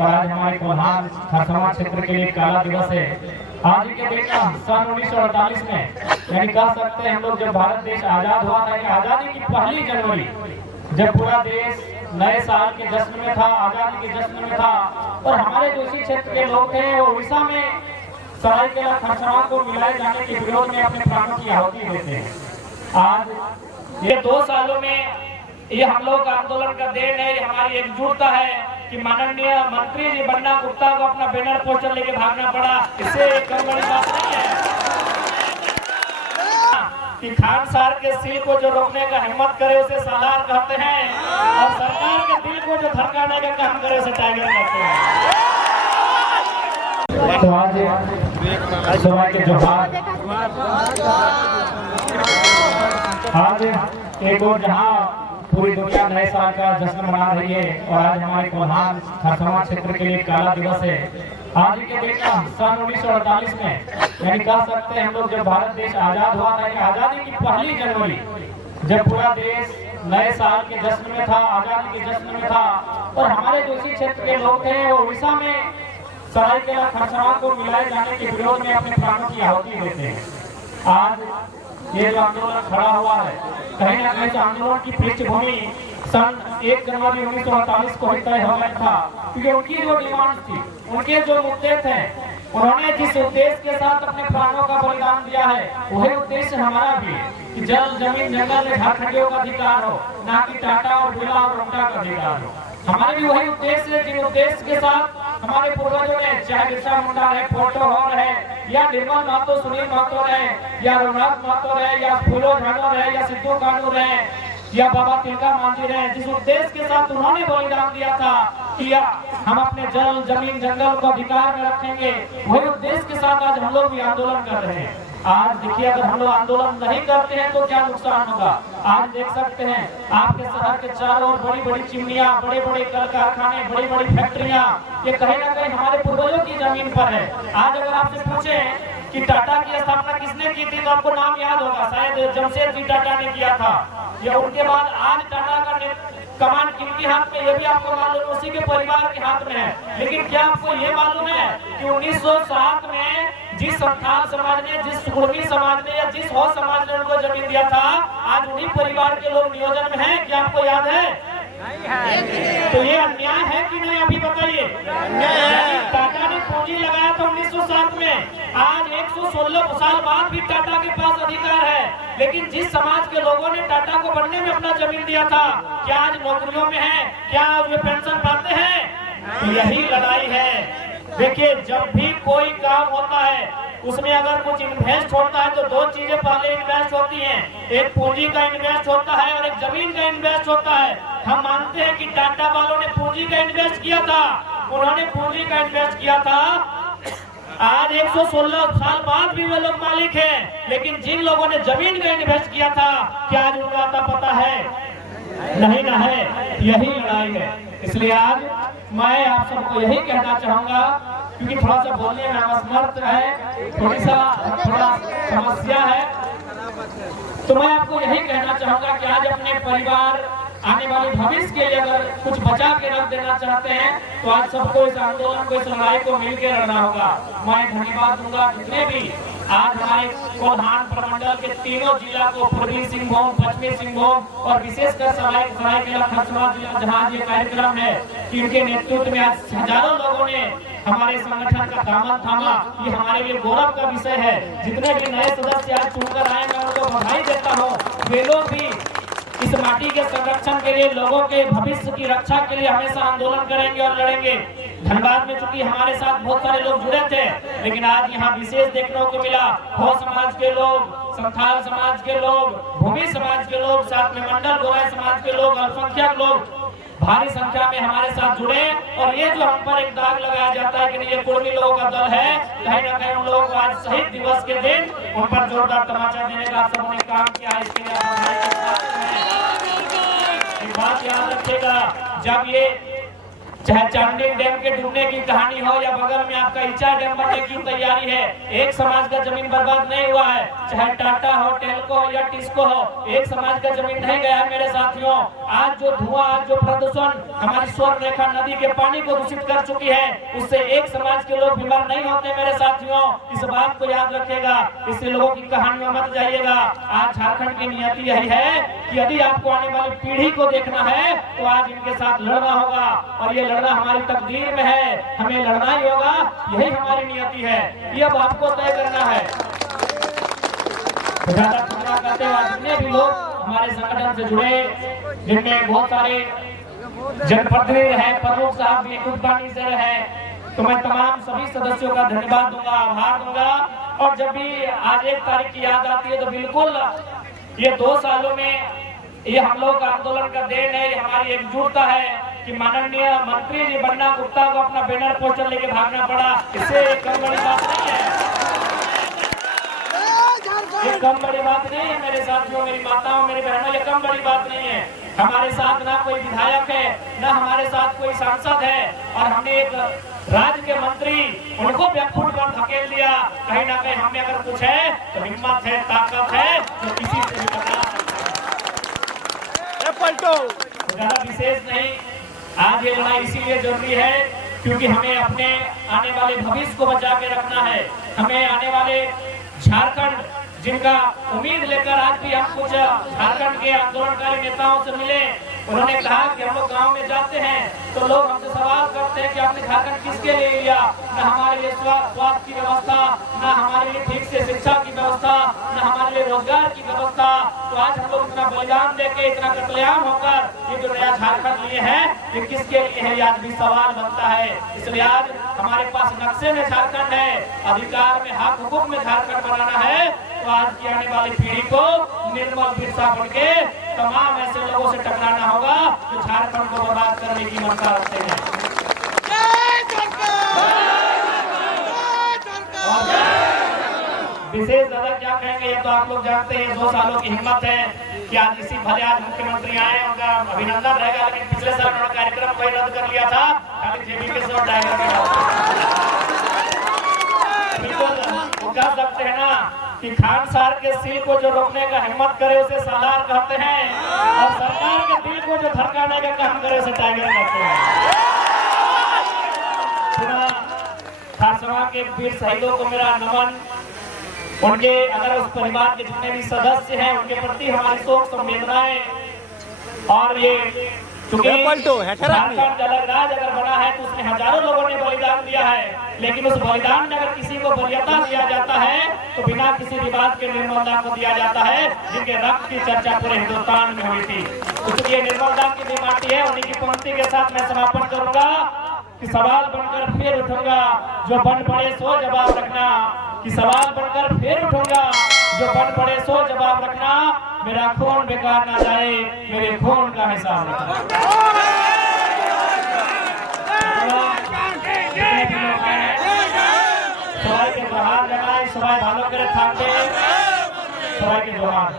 और आज हमारे कोल्हान खरसवां क्षेत्र के लिए काला दिवस है। आज के दिन सन 1948 में यानी कह सकते हैं हम लोग जब भारत देश आजाद हुआ था, आजादी की पहली जनवरी जब पूरा देश नए साल के जश्न में था, आजादी के जश्न में था, और हमारे जो इसी क्षेत्र के लोग थे वो उड़ीसा में सरायकेला खरसवां को मिलाए जाने के विरोध में अपने प्राणों की आहुति देते हैं। आज ये 2 सालों में ये हम लोग का आंदोलन का देन है, हमारी एकजुटता है कि माननीय मंत्री जी बन्ना गुप्ता को अपना बैनर पोस्टर लेके भागना पड़ा। इससे कम बड़ी बात नहीं है कि खान सार के सिल को जो रोकने का हिम्मत करे उसे सालार कहते हैं, और सरकार के दिल को जो धड़काने का काम करे उसे टाइगर कहते हैं। तो आज सभा के जोहार, आज एक और जहाँ पूरी दुनिया नए साल का जश्न मना रही है और आज हमारे कोल्हान खरसवां क्षेत्र के लिए काला दिवस है। आज के दिन सन 1948 में यानी कह सकते हैं हम लोग जब भारत देश आजाद हुआ था, आजादी की पहली जनवरी जब पूरा देश नए साल के जश्न में था, आजादी के जश्न में था, और हमारे जो इसी क्षेत्र के लोग थे वो उड़ीसा में सरायकेला खरसवां को मिलाए जाने के विरोध में अपने प्राणों की आहुति देते हैं। आज ये जो आंदोलन खड़ा हुआ है, कहीं ना कहीं आंदोलन की पृष्ठभूमि सन 1 जनवरी 1948 को तय हो गया था, क्योंकि उनकी जो डिमांड थी, उनके जो मुद्दे थे, उन्होंने जिस उद्देश्य के साथ अपने प्राणों का बलिदान दिया है वही उद्देश्य हमारा भी है कि जल जमीन जंगल में झारखंडियों का अधिकार हो, ना कि टाटा और बिरला और रोंगटा का अधिकार हो। हमारे भी वही उद्देश्य है जिन उद्देश्य के साथ हमारे पूर्वजों ने, चाहे बिरसा मुंडा रहे, फोटो हॉल है, या निर्मल महतो, सुनील महतो रहे, या रघुनाथ महतो रहे, या फूलो झानो रहे, या सिद्धू कानू रहे, या बाबा तिलका मांझी रहे, जिस उद्देश्य के साथ उन्होंने बलिदान दिया था कि हम अपने जल जमीन जंगल को अधिकार में रखेंगे, वही उद्देश्य के साथ आज हम लोग भी आंदोलन कर रहे हैं। आज देखिए, अगर हम लोग आंदोलन नहीं करते हैं तो क्या नुकसान होगा। आज देख सकते हैं आपके शहर के चारों ओर बड़ी बड़ी चिमनियां, बड़े बड़े कल कारखाने, बड़ी बड़ी फैक्ट्रियां, ये कहीं ना कहीं हमारे पूर्वजों की जमीन पर है। आज अगर आपसे पूछे कि टाटा की स्थापना किसने की थी तो आपको नाम याद होगा, शायद जमशेदजी टाटा ने किया था, या उनके बाद आज टाटा का कमान किनके हाथ में, ये भी आपको मालूम, उसी के परिवार के हाथ में है। लेकिन क्या आपको ये मालूम है कि 1907 में जिस संथाल समाज ने, जिस कुर्मी समाज ने, या जिस हो समाज ने उनको जमीन दिया था, आज उन्हीं परिवार के लोग नियोजन में हैं? क्या आपको याद है? तो ये अन्याय है कि नहीं, अभी बताइए। टाटा ने पूंजी लगाया था 1907 में, आज 116 साल बाद भी टाटा के पास अधिकार है, लेकिन जिस समाज के लोगों ने टाटा को बनने में अपना जमीन दिया था, क्या आज नौकरियों में है? क्या वे पेंशन पाते हैं? तो यही लड़ाई है। देखिए, जब भी कोई काम होता है उसमें अगर कुछ इन्वेस्ट होता है तो 2 चीजें पहले इन्वेस्ट होती हैं, एक पूंजी का इन्वेस्ट होता है और एक जमीन का इन्वेस्ट होता है। हम मानते हैं कि टाटा वालों ने पूंजी का इन्वेस्ट किया था, उन्होंने पूंजी का इन्वेस्ट किया था। आज 116 साल बाद भी वे लोग मालिक हैं, लेकिन जिन लोगों ने जमीन का इन्वेस्ट किया था, क्या आज उनका आता पता है? नहीं ना है। यही लड़ाई है। इसलिए आज मैं आप सबको यही कहना चाहूंगा, क्योंकि थोड़ा सा बोलने में असमर्थ है, थोड़ा समस्या है, तो मैं आपको यही कहना चाहूंगा कि आज अपने परिवार, आने वाले भविष्य के लिए अगर कुछ बचा के रख देना चाहते हैं तो आज सबको इस आंदोलन को, इस लड़ाई को मिलकर लड़ना होगा। मैं धन्यवाद दूंगा जितने भी आज हमारे कोल्हान प्रमंडल के तीनों जिला को, पूर्वी सिंहभूम, पश्चिमी सिंहभूम और विशेषकर सरायकेला खरसवां जिला जहाँ ये कार्यक्रम है, कि उनके नेतृत्व में आज हजारों लोगों ने हमारे संगठन का दामन थामा। ये हमारे लिए गौरव का विषय है। जितने भी नए सदस्य आज चुनकर आए, मैं उनको बधाई देता हूँ। वे लोग भी इस माटी के संरक्षण के लिए, लोगों के भविष्य की रक्षा के लिए हमेशा आंदोलन करेंगे और लड़ेंगे। धनबाद में चूंकि हमारे साथ बहुत सारे लोग जुड़े थे, लेकिन आज यहाँ विशेष देखने को मिला, हो समाज के लोग, संथाल समाज के लोग, भूमि समाज के लोग, साथ में मंडल गोराई समाज के लोग, अल्पसंख्यक लोग भारी संख्या में हमारे साथ जुड़े। और ये जो हम पर एक दाग लगाया जाता है कि ये कुर्मी लोगों का दल है, कहीं ना कहीं उन लोगों को आज शहीद दिवस के दिन उन पर जोरदार तमाचा देने का आप सबों ने काम किया है। इसके लिए बात याद रखिएगा, जब ये चाहे चांदी डैम के डूबने की कहानी हो या बगल में आपका इचा डैम बनने की तैयारी है, एक समाज का जमीन बर्बाद नहीं हुआ है। चाहे टाटा हो, टेल्को हो या टिस्को हो, एक समाज का जमीन नहीं गया है मेरे साथियों। आज जो धुआं, आज जो प्रदूषण हमारी स्वर्ण रेखा नदी के पानी को दूषित कर चुकी है, उससे एक समाज के लोग बीमार नहीं होते मेरे साथियों। इस बात को याद रखिएगा, इससे लोगों की कहानी में मत जाइएगा। आज झारखंड की नियति यही है कि यदि आपको आने वाली पीढ़ी को देखना है तो आज इनके साथ लड़ना होगा, और ये लड़ना हमारी तकदीर में है, हमें लड़ना ही होगा, यही हमारी नियति है, ये अब आपको तय करना है। करते हुए जितने भी लोग हमारे संगठन से जुड़े, जिनमें बहुत सारे जनप्रतिनिधि हैं, प्रमुख साहब भी कुर्बानी से रहे, तो मैं तमाम सभी सदस्यों का धन्यवाद दूंगा, आभार दूंगा। और जब भी आज 1 तारीख की याद आती है तो बिल्कुल ये 2 सालों में ये हम लोग का आंदोलन का देन है, हमारी एकजुटता है कि माननीय मंत्री जी बन्ना गुप्ता को अपना बैनर पोस्टर लेके भागना पड़ा। इससे एक कम बड़ी बात नहीं है, ये कम बड़ी बात नहीं है मेरे साथियों, मेरी माताओं, मेरी बहनों, ये कम बड़ी बात नहीं है। हमारे साथ ना कोई विधायक है, ना हमारे साथ कोई सांसद है, और हमने एक राज्य के मंत्री उनको बैकफुट पर धकेल दिया। कहीं ना कहीं हमें अगर कुछ है तो हिम्मत है, ताकत है, तो किसी से भी टकरा सकते हैं। पलटो ज्यादा विशेष नहीं, आज ये लड़ाई इसीलिए जरूरी है क्योंकि हमें अपने आने वाले भविष्य को बचा के रखना है। हमें आने वाले झारखंड, जिनका उम्मीद लेकर आज भी हम कुछ झारखंड के आंदोलनकारी नेताओं से मिले, उन्होंने कहा कि हम लोग गांव में जाते हैं तो लोग हमसे सवाल करते हैं कि आपने झारखंड किसके लिए लिया, न हमारे लिए स्वास्थ्य की व्यवस्था, न हमारे लिए ठीक से शिक्षा की व्यवस्था, न हमारे लिए रोजगार की व्यवस्था। तो आज हम लोग इतना बलिदान देके, इतना कत्लेआम होकर ये जो नया झारखंड लिए हैं, ये किसके लिए है, आज भी सवाल बनता है। इसलिए आज हमारे पास नक्शे में झारखंड है, अधिकार में, हक हुकूक में झारखंड बनाना है। तो आज की आने वाली पीढ़ी को निर्मल बिरसा बनके तमाम ऐसे लोगों से टकराना होगा जो झारखंड को बर्बाद करने की मंशा रखते हैं। विशेष दादा क्या कहेंगे ये तो आप लोग जानते हैं, 2 सालों की हिम्मत है कि आज इसी भले आज मुख्यमंत्री आए, उनका अभिनंदन रहेगा। लेकिन पिछले साल उन्होंने कार्यक्रम को रद्द कर लिया था, जेबी से टाइगर बिल्कुल कह सकते हैं ना कि खान सार के सिल को जो रोकने का हिम्मत करे उसे सालार कहते हैं, और सरकार के दिल को जो धड़काने का काम करे उसे टाइगर कहते हैं। खारसवा के वीर शहीदों को मेरा नमन, उनके अगर उस परिवार के जितने भी सदस्य हैं उनके प्रति हमारी शोक संवेदनाएं, और ये चूंकि झारखंड अलग राज्य अगर बना है तो उसमें हजारों लोगों ने बलिदान दिया है, लेकिन उस बलिदान में अगर किसी को वरीयता दिया जाता है तो बिना किसी विवाद के निर्मल दान को दिया जाता है, जिनके रक्त की चर्चा पूरे हिंदुस्तान में हुई थी। इसलिए निर्मल दान की दिमाटी है, उन्हीं की पंक्ति के साथ मैं समापन करूंगा कि सवाल बनकर फिर उठूंगा, जो बन पड़े सो जवाब रखना, कि सवाल बनकर फिर उठूंगा, जो बन पड़े सो जवाब रखना, मेरा खून बेकार ना जाए, मेरे खून का हिसाब रखना। सबाई के प्रहार जगाए, सबाई भालो करे थाकते, सबाई के जोहार।